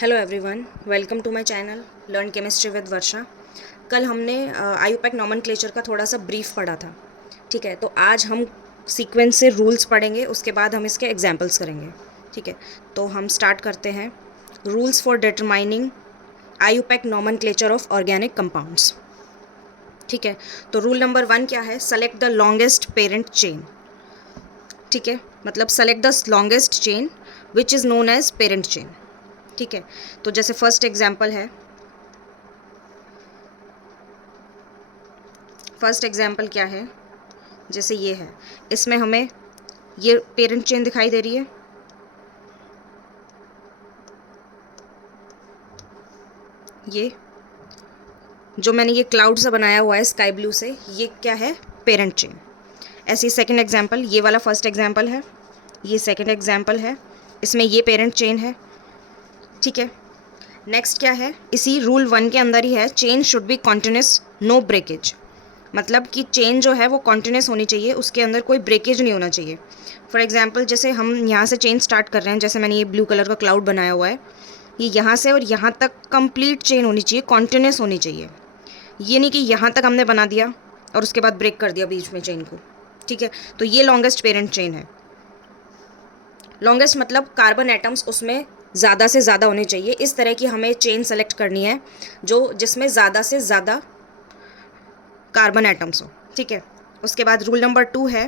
Hello everyone, welcome to my channel learn chemistry with Varsha. कल हमने IUPAC nomenclature का थोड़ा सा ब्रीफ पढ़ा था। ठीक है, तो आज हम सीक्वेंस से रूल्स पढ़ेंगे, उसके बाद हम इसके एग्जांपल्स करेंगे। ठीक है, तो हम स्टार्ट करते हैं। Rules for determining IUPAC nomenclature of organic compounds. ठीक है, तो रूल नंबर 1 क्या है? Select the longest parent chain. ठीक है, मतलब select the longest chain which is known as parent chain. ठीक है, तो जैसे फर्स्ट एग्जाम्पल है, फर्स्ट एग्जाम्पल क्या है? जैसे ये है, इसमें हमें ये पेरेंट चेन दिखाई दे रही है। ये जो मैंने ये क्लाउड सा बनाया हुआ है स्काई ब्लू से, ये क्या है? Parent chain. ऐसी सेकंड एग्जाम्पल, ये वाला फर्स्ट एग्जाम्पल है, ये सेकंड एग्जाम्पल है, इसमें ये पेरेंट चेन है। ठीक है, नेक्स्ट क्या है? इसी रूल 1 के अंदर ही है, chain should be continuous, no breakage. मतलब कि चेन जो है वो कॉन्टिन्यूस होनी चाहिए, उसके अंदर कोई ब्रेकेज नहीं होना चाहिए। फॉर एग्जांपल, जैसे हम यहाँ से चेन स्टार्ट कर रहे हैं, जैसे मैंने ये ब्लू कलर का क्लाउड बनाया हुआ है, ये यहाँ से और यहाँ तक कंप्लीट चेन होनी चाहिए, कॉन्टिन्यूस होनी चाहिए। ये नहीं कि यहाँ तक हमने बना दिया और उसके बाद ब्रेक कर दिया बीच में चेन को। ठीक है, तो ये लॉन्गेस्ट पेरेंट चेन है। लॉन्गेस्ट मतलब कार्बन एटम्स उसमें ज़्यादा से ज़्यादा होने चाहिए। इस तरह की हमें चेन सेलेक्ट करनी है जो जिसमें ज़्यादा से ज़्यादा कार्बन एटम्स हो। ठीक है, उसके बाद रूल नंबर 2 है,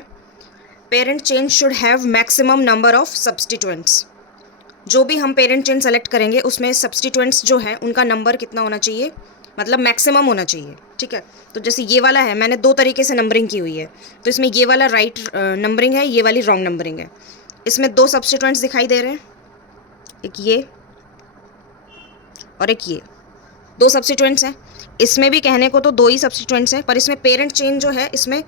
parent chain should have maximum number of substituents. जो भी हम पेरेंट चेन सेलेक्ट करेंगे उसमें सब्सटीट्यूएंट्स जो है उनका नंबर कितना होना चाहिए? मतलब मैक्सिमम होना चाहिए। ठीक है, तो जैसे ये वाला है, मैंने 2 तरीके से नंबरिंग की हुई है, तो इसमें ये वाला राइट नंबरिंग है, ये वाली रॉन्ग नंबरिंग है। इसमें 2 सब्सटीट्यूएंट्स दिखाई दे रहे हैं, एक ये और एक ये, 2 सब्सटीट्यूएंट्स हैं। इसमें भी कहने को तो 2 ही सब्सटीट्यूएंट्स हैं, पर इसमें पेरेंट चेन जो है इसमें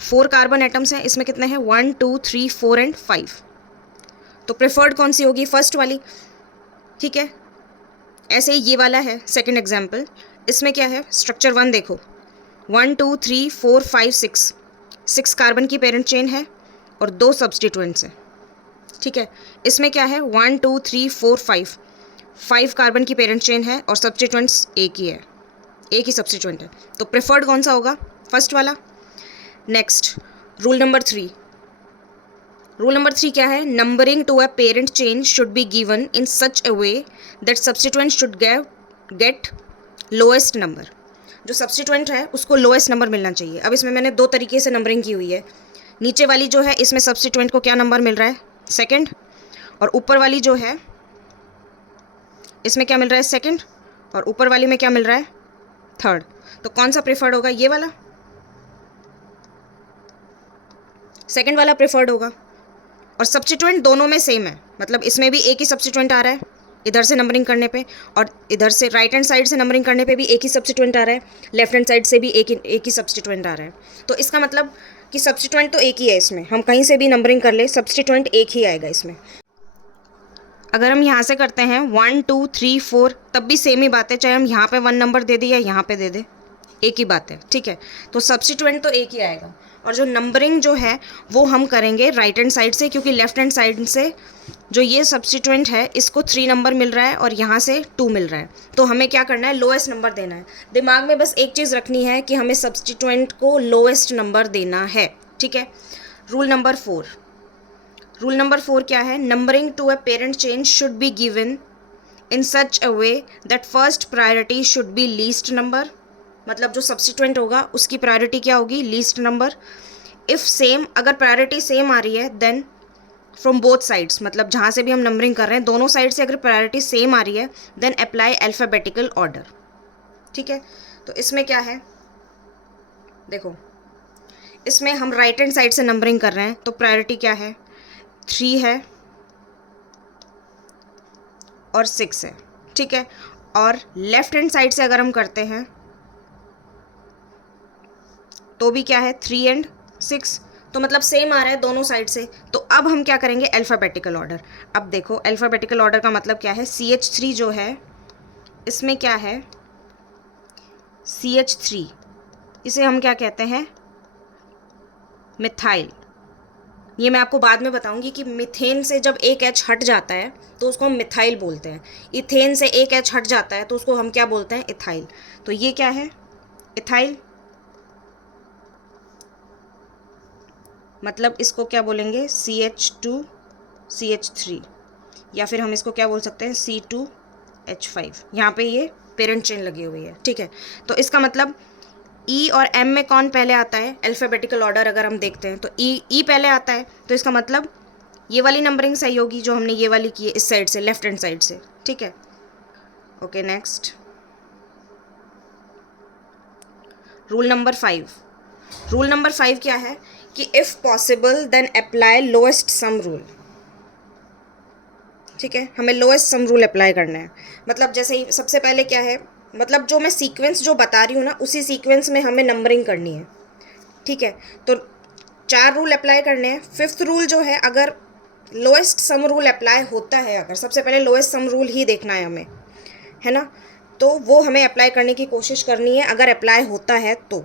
4 कार्बन एटम्स हैं। इसमें कितने हैं? 1 2 3 4 एंड 5। तो प्रेफर्ड कौन सी होगी? फर्स्ट वाली। ठीक है, ऐसे ही ये वाला है सेकंड एग्जाम्पल। इसमें क्या है? स्ट्रक्चर 1 देखो, 1 2 3 4 5 6 कार्बन की पेरेंट चेन है और 2 सब्सटीट्यूएंट्स हैं। ठीक है, इसमें क्या है? 1 2 3 4 5 कार्बन की पेरेंट चेन है और सब्सटीट्यूएंट्स एक ही है, एक ही सब्सटीट्यूएंट है। तो प्रेफर्ड कौन सा होगा? फर्स्ट वाला। Next, rule number 3। Rule number 3 क्या है? Numbering to a parent chain should be given in such a way that substituent should get lowest number. जो सब्सटीट्यूएंट है उसको लोएस्ट नंबर मिलना चाहिए। अब इसमें मैंने 2 तरीके से नंबरिंग की हुई है। नीचे वाली जो है, इसमें सब्सटीट्यूएंट को क्या नंबर मिल रहा है? सेकेंड। और ऊपर वाली जो है, इसमें क्या मिल रहा है? सेकेंड। और ऊपर वाली में क्या मिल रहा है? थर्ड। तो कौन सा प्रेफर्ड होगा? ये वाला, सेकंड वाला प्रेफर्ड होगा। और सब्स्टिट्यूएंट दोनों में सेम है, मतलब इसमें भी एक ही सब्स्टिट्यूएंट आ रहा है इधर से नंबरिंग करने पे, और इधर से राइट हैंड साइड से नंबरिंग करने पे भी एक ही सब्स्टिट्यूएंट आ रहा है, लेफ्ट हैंड साइड से भी एक ही सब्स्टिट्यूएंट आ रहा है। तो इसका मतलब कि सब्स्टिट्यूएंट तो एक ही है, इसमें हम कहीं से भी नंबरिंग कर ले सब्स्टिट्यूएंट एक ही आएगा इसमें। अगर हम यहाँ से करते हैं 1 2 3 4, तब भी सेम ही बात है, चाहे हम यहाँ पे 1 नंबर दे दें या यहाँ पे दे दें, एक ही बात है। ठीक है, तो सब्स्टिट्यूएंट तो एक ही आएगा। और जो नंबरिंग जो है वो हम करेंगे राइट हैंड साइड से, क्योंकि लेफ्ट हैंड साइड से जो ये सब्स्टिट्यूएंट है इसको 3 नंबर मिल रहा है और यहाँ से 2 मिल रहा है। तो हमें क्या करना है? लोएस्ट नंबर देना है। दिमाग में बस एक चीज़ रखनी है कि हमें सब्स्टिट्यूएंट को लोएस्ट नंबर देना है। ठीक है, रूल नंबर 4। रूल नंबर 4 क्या है? Numbering to a parent chain should be given in such a way that first priority should be least number. मतलब जो सब्स्टिट्यूएंट होगा उसकी प्रायोरिटी क्या होगी? Least number. इफ़ सेम, अगर प्रायोरिटी सेम आ रही है देन फ्रॉम बोथ साइड्स, मतलब जहाँ से भी हम नंबरिंग कर रहे हैं दोनों साइड से अगर प्रायोरिटी सेम आ रही है देन अप्लाई अल्फ़ाबेटिकल ऑर्डर। ठीक है, तो इसमें क्या है? देखो, इसमें हम राइट हैंड साइड से नंबरिंग कर रहे हैं तो प्रायोरिटी क्या है? 3 है और 6 है। ठीक है, और लेफ्ट हैंड साइड से अगर हम करते हैं तो भी क्या है? 3 एंड 6, तो मतलब सेम आ रहा है दोनों साइड से। तो अब हम क्या करेंगे? Alphabetical order. अब देखो, अल्फ़ाबेटिकल ऑर्डर का मतलब क्या है? CH3 जो है इसमें क्या है? CH3, इसे हम क्या कहते हैं? मिथाइल। ये मैं आपको बाद में बताऊंगी कि मीथेन से जब एक एच हट जाता है तो उसको हम मिथाइल बोलते हैं, इथेन से एक एच हट जाता है तो उसको हम क्या बोलते हैं, इथाइल। तो ये क्या है, इथाइल, मतलब इसको क्या बोलेंगे, CH2CH3, या फिर हम इसको क्या बोल सकते हैं, C2H5। यहाँ पे ये पेरेंट चेन लगी हुई है, ठीक है। तो इसका मतलब E और M में कौन पहले आता है, अल्फ़ाबेटिकल ऑर्डर अगर हम देखते हैं तो E पहले आता है, तो इसका मतलब ये वाली नंबरिंग सही होगी जो हमने ये वाली की है इस साइड से, लेफ्ट हैंड साइड से, ठीक है। Okay, next rule number 5। Rule number 5 क्या है कि if possible then apply lowest sum rule, ठीक है। हमें लोएस्ट सम रूल अप्लाई करना है। मतलब जैसे ही सबसे पहले क्या है, मतलब जो मैं सीक्वेंस जो बता रही हूँ ना, उसी सीक्वेंस में हमें नंबरिंग करनी है, ठीक है। तो 4 रूल अप्लाई करने हैं। 5th रूल जो है, अगर लोएस्ट सम रूल अप्लाई होता है, अगर सबसे पहले लोएस्ट सम रूल ही देखना है हमें, है ना, तो वो हमें अप्लाई करने की कोशिश करनी है अगर अप्लाई होता है तो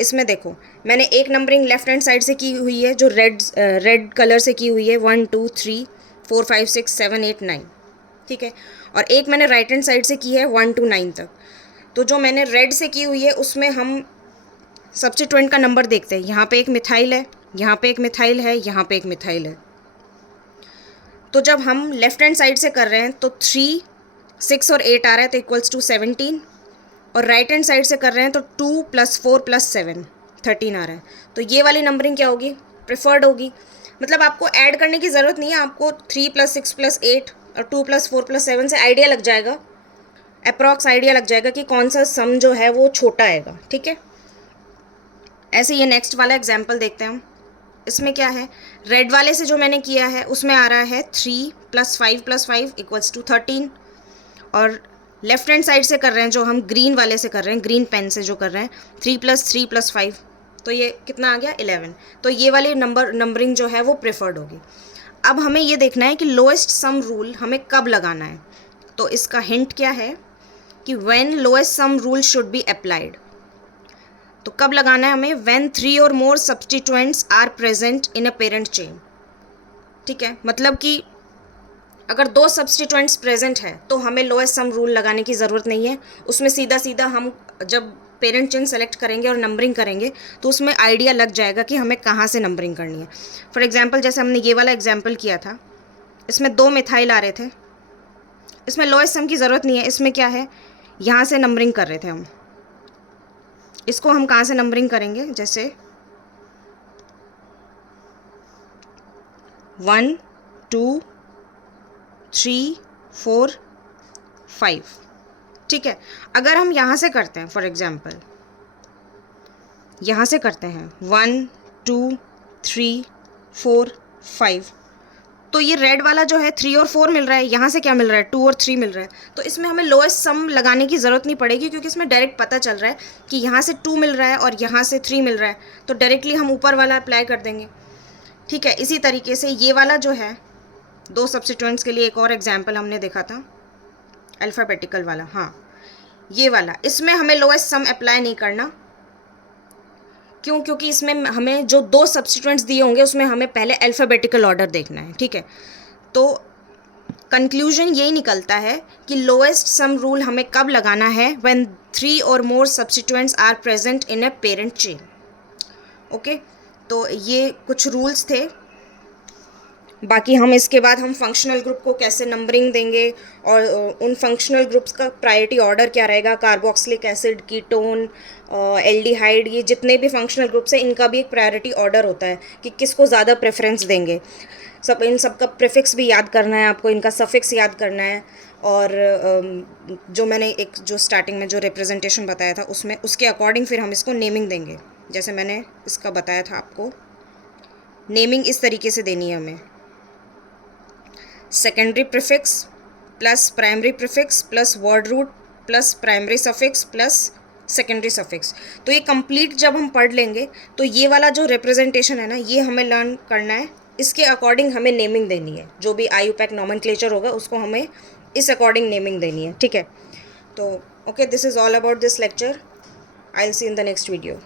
इसमें देखो, मैंने एक नंबरिंग लेफ्ट हैंड साइड से की हुई है जो रेड कलर से की हुई है, 1 2 3 4 5 6 7 8 9, ठीक है। और एक मैंने राइट हैंड साइड से की है 1 to 9 तक। तो जो मैंने रेड से की हुई है उसमें हम सब्स्टिट्यूएंट का नंबर देखते हैं। यहाँ पे एक मिथाइल है, यहाँ पे एक मिथाइल है, यहाँ पे एक मिथाइल है। तो जब हम लेफ्ट हैंड साइड से कर रहे हैं तो 3 6 और 8 आ रहा है तो इक्वल्स टू 17, और राइट हैंड साइड से कर रहे हैं तो 2 + 4 + 7 13 आ रहा है। तो ये वाली नंबरिंग क्या होगी, प्रेफर्ड होगी। मतलब आपको ऐड करने की ज़रूरत नहीं है, आपको 3 + 6 + 8 और 2 + 4 + 7 से आइडिया लग जाएगा, अप्रॉक्स आइडिया लग जाएगा कि कौन सा सम जो है वो छोटा आएगा, ठीक है। ऐसे ये नेक्स्ट वाला एग्जाम्पल देखते हैं हम। इसमें क्या है, रेड वाले से जो मैंने किया है उसमें आ रहा है 3 + 5 + 5 = 13, और लेफ्ट हैंड साइड से कर रहे हैं जो हम ग्रीन वाले से कर रहे हैं, ग्रीन पेन से जो कर रहे हैं, 3 + 3 + 5, तो ये कितना आ गया, 11। तो ये वाली नंबरिंग जो है वो प्रेफर्ड होगी। अब हमें ये देखना है कि लोएस्ट सम रूल हमें कब लगाना है। तो इसका हिंट क्या है कि when lowest sum rule should be applied. तो कब लगाना है हमें, व्हेन 3 और more substituents are present in a parent chain, ठीक है। मतलब कि अगर 2 सब्स्टिट्यूएंट्स प्रेजेंट है तो हमें लोएस्ट सम रूल लगाने की ज़रूरत नहीं है। उसमें सीधा सीधा हम जब पेरेंट चेन सेलेक्ट करेंगे और नंबरिंग करेंगे तो उसमें आइडिया लग जाएगा कि हमें कहाँ से नंबरिंग करनी है। फॉर एग्जांपल जैसे हमने ये वाला एग्जांपल किया था, इसमें 2 मिथाइल आ रहे थे, इसमें लोएस्ट सम की ज़रूरत नहीं है। इसमें क्या है, यहाँ से नंबरिंग कर रहे थे हम, इसको हम कहाँ से नंबरिंग करेंगे, जैसे 1 2 3 4 5, ठीक है। अगर हम यहाँ से करते हैं, फॉर एग्जांपल यहाँ से करते हैं 1 2 3 4 5, तो ये रेड वाला जो है 3 और 4 मिल रहा है, यहाँ से क्या मिल रहा है, 2 और 3 मिल रहा है। तो इसमें हमें लोएस्ट सम लगाने की ज़रूरत नहीं पड़ेगी, क्योंकि इसमें डायरेक्ट पता चल रहा है कि यहाँ से 2 मिल रहा है और यहाँ से 3 मिल रहा है, तो डायरेक्टली हम ऊपर वाला अप्लाई कर देंगे, ठीक है। इसी तरीके से ये वाला जो है 2 सब्स्टिट्यूएंट्स के लिए एक और एग्जाम्पल हमने देखा था, अल्फ़ाबेटिकल वाला, हाँ ये वाला, इसमें हमें लोएस्ट सम अप्लाई नहीं करना। क्यों, क्योंकि इसमें हमें जो 2 सब्स्टिट्यूएंट्स दिए होंगे उसमें हमें पहले अल्फ़ाबेटिकल ऑर्डर देखना है, ठीक है। तो कंक्लूजन यही निकलता है कि लोएस्ट सम रूल हमें कब लगाना है, व्हेन 3 और more substituents are present in a parent chain. Okay, तो ये कुछ रूल्स थे। बाकी हम इसके बाद हम फंक्शनल ग्रुप को कैसे नंबरिंग देंगे और उन फंक्शनल ग्रुप्स का प्रायोरिटी ऑर्डर क्या रहेगा, कार्बोक्सिलिक एसिड, कीटोन, एल्डिहाइड, ये जितने भी फंक्शनल ग्रुप्स हैं इनका भी एक प्रायोरिटी ऑर्डर होता है कि किसको ज़्यादा प्रेफरेंस देंगे। इन सब का प्रीफिक्स भी याद करना है आपको, इनका सफिक्स याद करना है, और जो मैंने एक जो स्टार्टिंग में जो रिप्रेजेंटेशन बताया था उसमें उसके अकॉर्डिंग फिर हम इसको नेमिंग देंगे। जैसे मैंने इसका बताया था आपको, नेमिंग इस तरीके से देनी है हमें, secondary prefix plus primary prefix plus word root plus primary suffix plus secondary suffix. तो ये कंप्लीट जब हम पढ़ लेंगे तो ये वाला जो रिप्रेजेंटेशन है ना, ये हमें लर्न करना है। इसके अकॉर्डिंग हमें नेमिंग देनी है, जो भी IUPAC नॉमेनक्लेचर होगा उसको हमें इस अकॉर्डिंग नेमिंग देनी है, ठीक है। तो okay, this is all about this lecture. I will see in the next video.